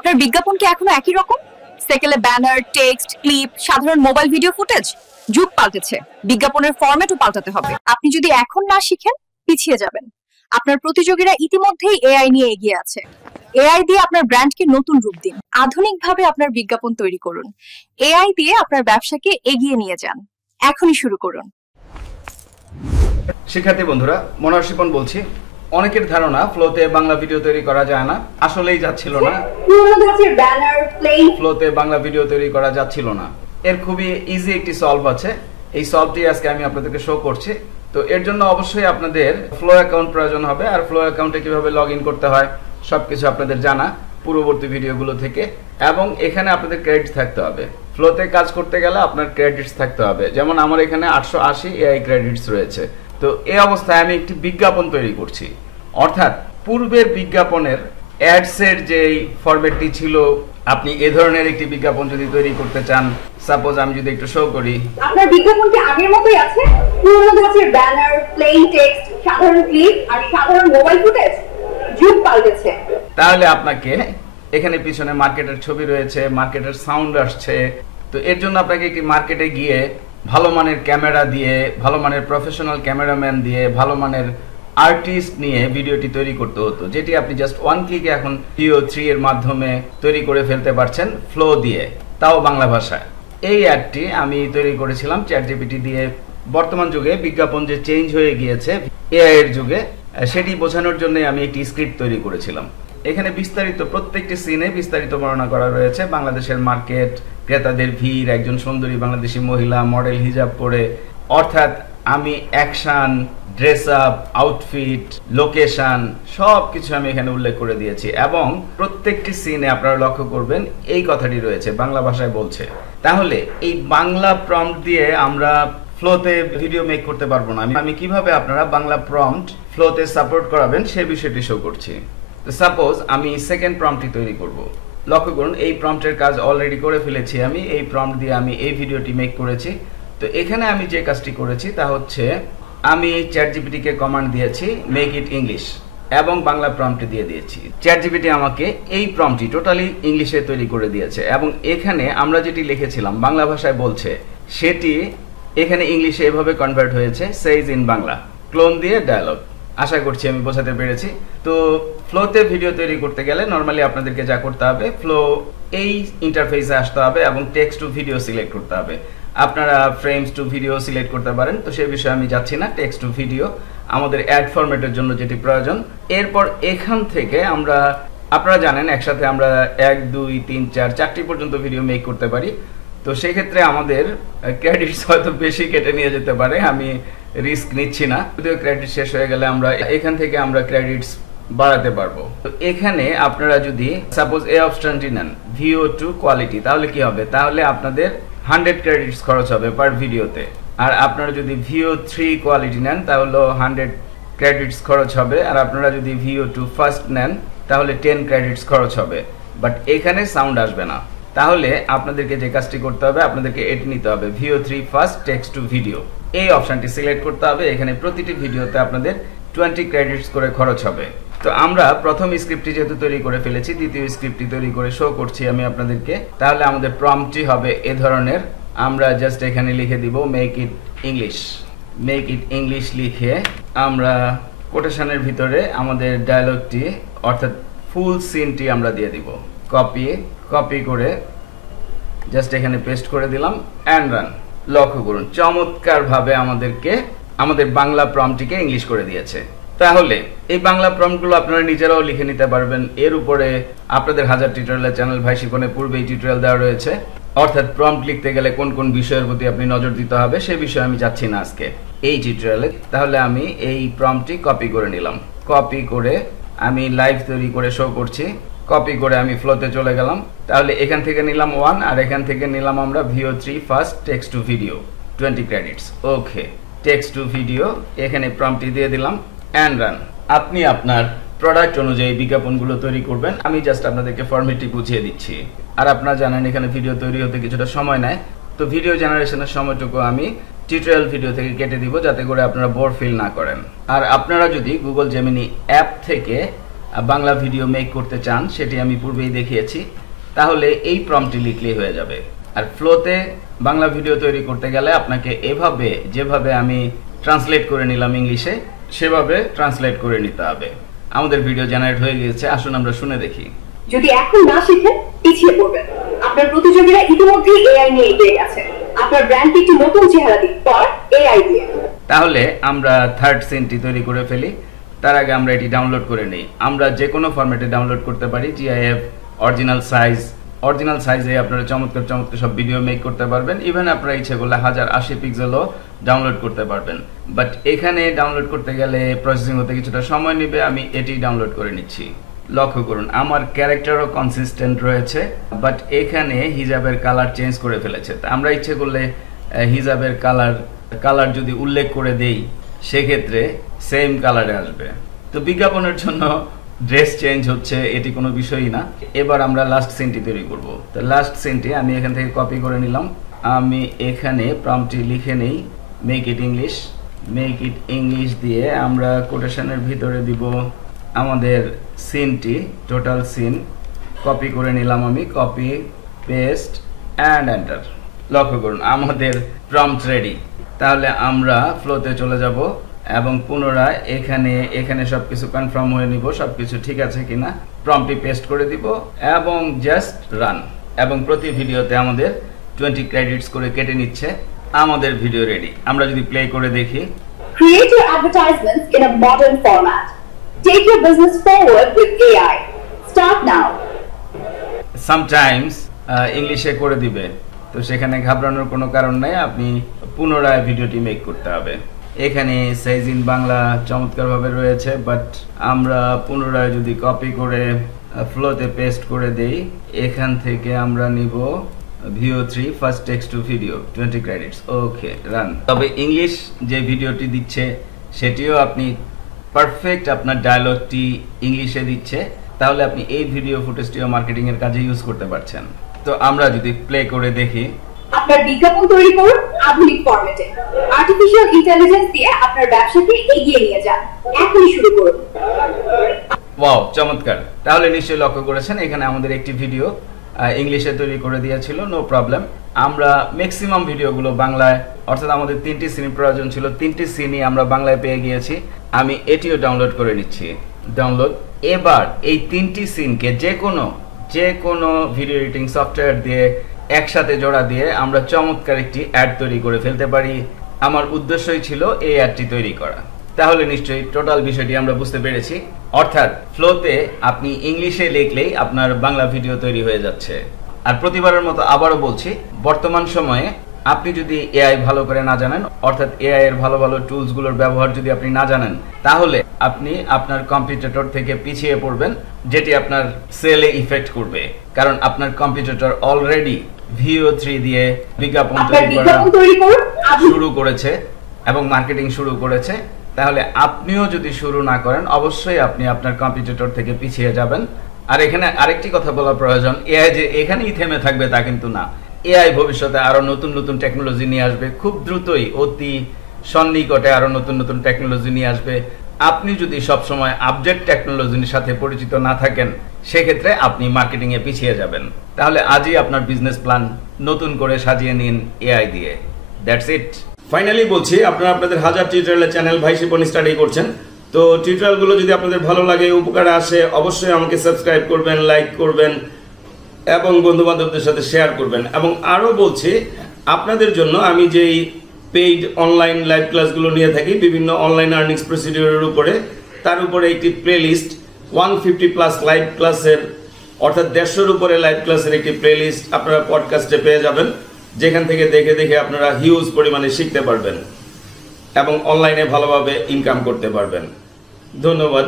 আপনার বিজ্ঞাপন কি এখনো একই রকম? সেকেলে ব্যানার, টেক্সট, ক্লিপ, সাধারণ মোবাইল ভিডিও ফুটেজ? যুগ পাল্টেছে, বিজ্ঞাপনের ফরম্যাটও পাল্টাতে হবে। আপনি যদি এখন না শিখেন, পিছিয়ে যাবেন। আপনার প্রতিযোগীরা ইতিমধ্যেই এআই নিয়ে এগিয়ে আছে। এআই দিয়ে আপনার ব্র্যান্ডকে নতুন রূপ দিন। আধুনিকভাবে আপনার বিজ্ঞাপন তৈরি করুন। এআই দিয়ে আপনার ব্যবসাকে এগিয়ে নিয়ে যান। এখনই শুরু করুন। শিক্ষার্থী বন্ধুরা, মনোহর শিপন বলছি। অনেকের ধারণা ফ্লোতে বাংলা ভিডিও তৈরি করা যায় না, আসলেই যাচ্ছিল না। ফ্লোতে বাংলা ভিডিও তৈরি করা যাচ্ছিল না। এর খুবই ইজি একটি সলভ আছে। এই সলভটি আজকে আমি আপনাদেরকে শো করছি। তো এর জন্য অবশ্যই আপনাদের ফ্লো অ্যাকাউন্ট প্রয়োজন হবে, আর ফ্লো অ্যাকাউন্টে কিভাবে লগ ইন করতে হয় সবকিছু আপনাদের জানা পূর্ববর্তী ভিডিওগুলো থেকে। এবং এখানে আপনাদের ক্রেডিট থাকতে হবে। ফ্লোতে কাজ করতে গেলে আপনার ক্রেডিটস থাকতে হবে। যেমন আমার এখানে 880 এআই ক্রেডিটস রয়েছে। তো এই অবস্থায় আমি একটি বিজ্ঞাপন তৈরি করছি, অর্থাৎ পূর্বের বিজ্ঞাপনের অ্যাডসের যে ফরম্যাটটি ছিল, আপনি এ ধরনের একটি বিজ্ঞাপন যদি তৈরি করতে চান, সাপোজ আমি যদি একটু শো করি, আপনার বিজ্ঞাপনটি আগের মতোই আছে, পুরনো ধাঁচের ব্যানার, প্লেন টেক্সট, সাধারণ ক্লিপ আর সাধারণ মোবাইল ফুটেজ। যুগ পাল্টেছে। তাহলে আপনাকে এখানে পিছনে মার্কেটের ছবি রয়েছে, মার্কেটের সাউন্ড আসছে। তো এর জন্য আপনাকে একটি মার্কেটে গিয়ে ভালো মানের ক্যামেরা দিয়ে, ভালো মানের প্রফেশনাল ক্যামেরাম্যান দিয়ে, ভালো মানের আর্টিস্ট নিয়ে ভিডিওটি তৈরি করতে হতো, যেটি আপনি জাস্ট ওয়ান ক্লিকে এখন VO3 এর মাধ্যমে তৈরি করে ফেলতে পারছেন ফ্লো দিয়ে, তাও বাংলা ভাষায়। এই অ্যাডটি আমি তৈরি করেছিলাম চ্যাটজিপিটি দিয়ে। বর্তমান যুগে বিজ্ঞাপন যে চেঞ্জ হয়ে গিয়েছে এআই এর যুগে, সেটি বোঝানোর জন্য আমি একটি স্ক্রিপ্ট তৈরি করেছিলাম। এখানে বিস্তারিত প্রত্যেকটি সিনে বিস্তারিত বর্ণনা করা রয়েছে। বাংলাদেশের মার্কেট, ক্রেতাদের ভিড়, একজন সুন্দরী বাংলাদেশি মহিলা মডেল হিজাব পরে, অর্থাৎ আমি action, dress up, outfit, location সবকিছু আমি এখানে উল্লেখ করে দিয়েছি। এবং প্রত্যেকটি সিনে আপনারা লক্ষ্য করবেন এই কথাটি রয়েছে, বাংলা ভাষায় বলছে। তাহলে এই বাংলা প্রম্পট দিয়ে আমরা ফ্লোতে ভিডিও মেক করতে পারবো না। আমি কিভাবে আপনারা বাংলা প্রম্পট ফ্লোতে সাপোর্ট করাবেন সে বিষয়টি শো করছি। তো সাপোজ আমি সেকেন্ড প্রম্পটটি তৈরি করব। লক্ষ্য করুন, এই প্রম্পটের কাজ অলরেডি করে ফেলেছি আমি। এই প্রম্পট দিয়ে আমি এই ভিডিওটি মেক করেছি। তো এখানে আমি যে কাজটি করেছি তা হচ্ছে, আমি চ্যাটজিপিটিকে কমান্ড দিয়েছি মেক ইট ইংলিশ এবং বাংলা প্রম্পট দিয়ে দিয়েছি। চ্যাটজিপিটি আমাকে এই প্রম্পটটি টোটালি ইংলিশে তৈরি করে দিয়েছে। এবং এখানে আমরা যেটি লিখেছিলাম বাংলা ভাষায় বলছে, সেটি এখানে ইংলিশে এভাবে কনভার্ট হয়েছে, সেইজ ইন বাংলা, ক্লোন দিয়ে ডায়ালগ। আশা করছি আমি বোঝাতে পেরেছি। তো ফ্লোতে ভিডিও তৈরি করতে গেলে নর্মালি আপনাদেরকে যা করতে হবে, ফ্লো এই ইন্টারফেসে আসতে হবে এবং টেক্সট টু ভিডিও সিলেক্ট করতে হবে। আপনারা ফ্রেমস টু ভিডিও সিলেক্ট করতে পারেন, তো সেই বিষয়ে আমি যাচ্ছি না। টেক্সট টু ভিডিও আমাদের অ্যাড ফরম্যাটের জন্য যেটি প্রয়োজন। এরপর এখান থেকে আমরা, আপনারা জানেন একসাথে আমরা 1 2 3 4 4টি পর্যন্ত ভিডিও মেক করতে পারি। তো সেই ক্ষেত্রে আমাদের ক্রেডিটস হয়তো বেশি কেটে নিয়ে যেতে পারে, আমি রিস্ক নিচ্ছি না। যদিও ক্রেডিট শেষ হয়ে গেলে আমরা এখান থেকে আমরা ক্রেডিটস বাড়াতে পারবো। তো এখানে আপনারা যদি সাপোজ এই অপশনটি নেন VO2 কোয়ালিটি, তাহলে কি হবে? তাহলে আপনাদের 100 ক্রেডিটস খরচ হবে পার ভিডিওতে। আর আপনারা যদি VO3 কোয়ালিটি নেন তাহলে 100 ক্রেডিটস খরচ হবে। আর আপনারা যদি VO2 ফার্স্ট নেন তাহলে 10 ক্রেডিটস খরচ হবে। বাট এখানে সাউন্ড আসবে না। তাহলে আপনাদেরকে যে কাজটি করতে হবে, আপনাদেরকে এটি নিতে হবে VO3 first text to video, এই অপশনটি সিলেক্ট করতে হবে। এখানে প্রতিটি ভিডিওতে আপনাদের 20 ক্রেডিটস করে খরচ হবে। তো আমরা প্রথম স্ক্রিপ্টটি যেহেতু তৈরি করে ফেলেছি, দ্বিতীয় স্ক্রিপ্টটি তৈরি করে শো করছি আমি আপনাদেরকে। তাহলে আমাদের প্রম্পটটি হবে এ ধরনের। আমরা জাস্ট এখানে লিখে দিব make it English. Make it English লিখে আমরা কোটেশনের ভিতরে আমাদের ডায়লগটি অর্থাৎ ফুল সিনটি আমরা দিয়ে দিব। কপি করে জাস্ট এখানে পেস্ট করে দিলাম অ্যান্ড রান। লক্ষ্য করুন চমৎকারভাবে আমাদের বাংলা প্রম্পটটিকে ইংলিশ করে দিয়েছে। তাহলে এই বাংলা প্রম্পটগুলো আপনারা নিজেরাও লিখে নিতে পারবেন। এর উপরে আপনাদের হাজার টিউটোরিয়ালের চ্যানেল ভাই শিপনে পূর্বেই টিউটোরিয়াল দেওয়া রয়েছে, অর্থাৎ প্রম্পট লিখতে গেলে কোন কোন বিষয়ের প্রতি আপনি নজর দিতে হবে সে বিষয়ে আমি যাচ্ছি না আজকে এই টিউটোরিয়ালে। তাহলে আমি এই প্রম্পটটি কপি করে নিলাম। কপি করে আমি লাইভ তৈরি করে শো করছি। কপি করে আমি ফ্লোতে চলে গেলাম। তাহলে এখান থেকে নিলাম 1 আর এখান থেকে নিলাম আমরা VO3 first text to video 20 credits. Okay, text to video এখানে প্রম্পটটি দিয়ে দিলাম অ্যান্ড রান। আপনি আপনার প্রোডাক্ট অনুযায়ী বিজ্ঞাপনগুলো তৈরি করবেন। আমি জাস্ট আপনাদেরকে ফরম্যাটটি বুঝিয়ে দিচ্ছি। আর আপনারা জানেন এখানে ভিডিও তৈরি হতে কিছুটা সময় নেয়। তো ভিডিও জেনারেশনের সময়টুকু আমি টিউটোরিয়াল ভিডিও থেকে কেটে দিব, যাতে করে আপনারা বোর ফিল না করেন। আর আপনারা যদি গুগল জেমিনি অ্যাপ থেকে বাংলা ভিডিও মেক করতে চান, সেটি আমি পূর্বেই দেখিয়েছি, তাহলে এই প্রম্পটটি লিখলেই হয়ে যাবে। আর ফ্লোতে বাংলা ভিডিও তৈরি করতে গেলে আপনাকে এভাবে, যেভাবে আমি ট্রান্সলেট করে নিলাম ইংলিশে, সেভাবে ট্রান্সলেট করে নিতে হবে। আমাদের ভিডিও জেনারেট হয়ে গিয়েছে, আসুন আমরা শুনে দেখি। যদি এখন না শিখেন পিছিয়ে পড়বেন। আপনার প্রতিযোগীরা ইতিমধ্যেই এআই নিয়ে এগিয়ে গেছে। আপনার ব্র্যান্ডকে একটি নতুন চেহারা দিন পর এআই দিয়ে। তাহলে আমরা থার্ড সিনটি তৈরি করে ফেলি। তার আগে আমরা এটি ডাউনলোড করে নিই। আমরা যে কোনো ফরম্যাটে ডাউনলোড করতে পারি, GIF, অরিজিনাল সাইজে আপনারা চমৎকার সব ভিডিও মেক করতে পারবেন। ইভেন আপনারা ইচ্ছে করলে 1080 পিক্সেলও ডাউনলোড করতে পারবেন। বাট এখানে ডাউনলোড করতে গেলে প্রসেসিং হতে কিছুটা সময় নেবে, আমি এটি ডাউনলোড করে নিচ্ছি। লক্ষ্য করুন আমার ক্যারেক্টারও কনসিস্টেন্ট রয়েছে, বাট এখানে হিজাবের কালার চেঞ্জ করে ফেলেছে। আমরা ইচ্ছে করলে হিজাবের কালার যদি উল্লেখ করে দেই, সেক্ষেত্রে সেম কালারে আসবে। তো বিজ্ঞাপনের জন্য ড্রেস চেঞ্জ হচ্ছে, এটি কোনো বিষয়ই না। এবার আমরা লাস্ট সিনটি তৈরি করব। তো লাস্ট সিনটি আমি এখান থেকে কপি করে নিলাম। আমি এখানে প্রম্পটটি লিখে নেই, মেক ইট ইংলিশ দিয়ে আমরা কোটেশনের ভিতরে দিব আমাদের সিনটি, টোটাল সিন কপি করে নিলাম আমি, কপি পেস্ট অ্যান্ড এন্টার। লক্ষ্য করুন আমাদের প্রম্পট রেডি। তাহলে আমরা ফ্লোতে চলে যাব এবং পুনরায় এখানে সবকিছু কনফার্ম হয়ে নিব, সবকিছু ঠিক আছে কিনা। প্রম্পটটি পেস্ট করে দিব এবং জাস্ট রান। এবং প্রতি ভিডিওতে আমাদের 20 ক্রেডিটস করে কেটে নিচ্ছে। আমাদের ভিডিও রেডি। আমরা যদি প্লে করে দেখি, Create your advertisements in a modern format. Take your business forward with AI. Start now. Sometimes ইংলিশে করে দিবে, তো সেখানে ঘাবড়ানোর কোনো কারণ নাই। আপনি পুনরায় ভিডিওটি মেক করতে হবে। এখানে সাইজ ইন বাংলা চমৎকারভাবে রয়েছে, বাট আমরা পুনরায় যদি কপি করে ফ্লোতে পেস্ট করে দেই, এখান থেকে আমরা নিব VO3 first text to video 20 credits. Okay, run. তবে ইংলিশ যে ভিডিওটি দিচ্ছে সেটিও আপনি পারফেক্ট, আপনার ডায়লগটি ইংলিশে দিচ্ছে, তাহলে আপনি এই ভিডিও ফুটেজটিও মার্কেটিং এর কাজে ইউজ করতে পারছেন। তো আমরা যদি প্লে করে দেখি, আপনার বিজ্ঞাপন তৈরি করুন আধুনিক ফরম্যাটে। আর্টিফিশিয়াল ইন্টেলিজেন্স দিয়ে আপনার ব্যবসাকে এগিয়ে নিয়ে যান। এখনই শুরু করুন। ওয়াও, চমৎকার। তাহলে নিশ্চয়ই লক্ষ্য করেছেন এখানে আমাদের একটি ভিডিও ইংলিশে তৈরি করে দিয়েছিল, নো প্রবলেম। আমরা ম্যাক্সিমাম ভিডিওগুলো বাংলায়, অর্থাৎ আমাদের 3টি সিন প্রয়োজন ছিল, 3টি সিনই আমরা বাংলায় পেয়ে গিয়েছি। আমি এটিও ডাউনলোড করে নিচ্ছি, ডাউনলোড। এবার এই 3টি সিনকে যে কোনো ভিডিও এডিটিং সফটওয়্যার দিয়ে একসাথে জোড়া দিয়ে আমরা চমৎকার একটি অ্যাড তৈরি করে ফেলতে পারি। আমার উদ্দেশ্যই ছিল এই অ্যাডটি তৈরি করা। তাহলে নিশ্চয়ই টোটাল বিষয়টি আমরা বুঝতে পেরেছি। অর্থাৎ ফ্লোতে আপনি ইংলিশে লিখলেই আপনার বাংলা ভিডিও তৈরি হয়ে যাচ্ছে। আর প্রতিবারের মতো আবারও বলছি, বর্তমান সময়ে আপনি যদি এআই ভালো করে না জানেন, অর্থাৎ এআই এর ভালো টুলসগুলোর ব্যবহার যদি আপনি না জানেন, তাহলে আপনি আপনার কম্পিটিটর থেকে পিছিয়ে পড়বেন, যেটি আপনার সেলে ইফেক্ট করবে। কারণ আপনার কম্পিটিটর অলরেডি VO3 দিয়ে বিজ্ঞাপন তৈরি করা শুরু করেছে এবং মার্কেটিং শুরু করেছে। তাহলে আপনিও যদি শুরু না করেন, অবশ্যই আপনি আপনার কম্পিটিটর থেকে পিছিয়ে যাবেন। আর এখানে আরেকটি কথা বলা প্রয়োজন, এআই যে এখানেই থেমে থাকবে তা কিন্তু না। এআই ভবিষ্যতে আরো নতুন টেকনোলজি নিয়ে আসবে, খুব দ্রুতই, অতি সন্নিকটে আরো নতুন টেকনোলজি নিয়ে আসবে। আপনি যদি সবসময় আপডেট টেকনোলজির সাথে পরিচিত না থাকেন, সেক্ষেত্রে আপনি মার্কেটিং এ পিছিয়ে যাবেন। তাহলে আজই আপনার বিজনেস প্ল্যান নতুন করে সাজিয়ে নিন এআই দিয়ে। That's it. ফাইনালি বলছি, আপনারা আপনাদের 1000 টিউটোরিয়ালের চ্যানেল ভাই শিপন স্টাডি করছেন। তো টিউটোরিয়ালগুলো যদি আপনাদের ভালো লাগে, উপকারে আসে, অবশ্যই আমাকে সাবস্ক্রাইব করবেন, লাইক করবেন এবং বন্ধু বান্ধবদের সাথে শেয়ার করবেন। এবং আরও বলছি, আপনাদের জন্য আমি যেই পেইড অনলাইন লাইভ ক্লাসগুলো নিয়ে থাকি বিভিন্ন অনলাইন আর্নিংস প্রসিডিউরের উপরে, তার উপরে একটি প্লেলিস্ট 150+ লাইভ ক্লাসের, অর্থাৎ 150-এর উপরে লাইভ ক্লাসের একটি প্লেলিস্ট আপনারা পডকাস্টে পেয়ে যাবেন, যেখান থেকে দেখে আপনারা হিউজ পরিমাণে শিখতে পারবেন এবং অনলাইনে ভালোভাবে ইনকাম করতে পারবেন। ধন্যবাদ।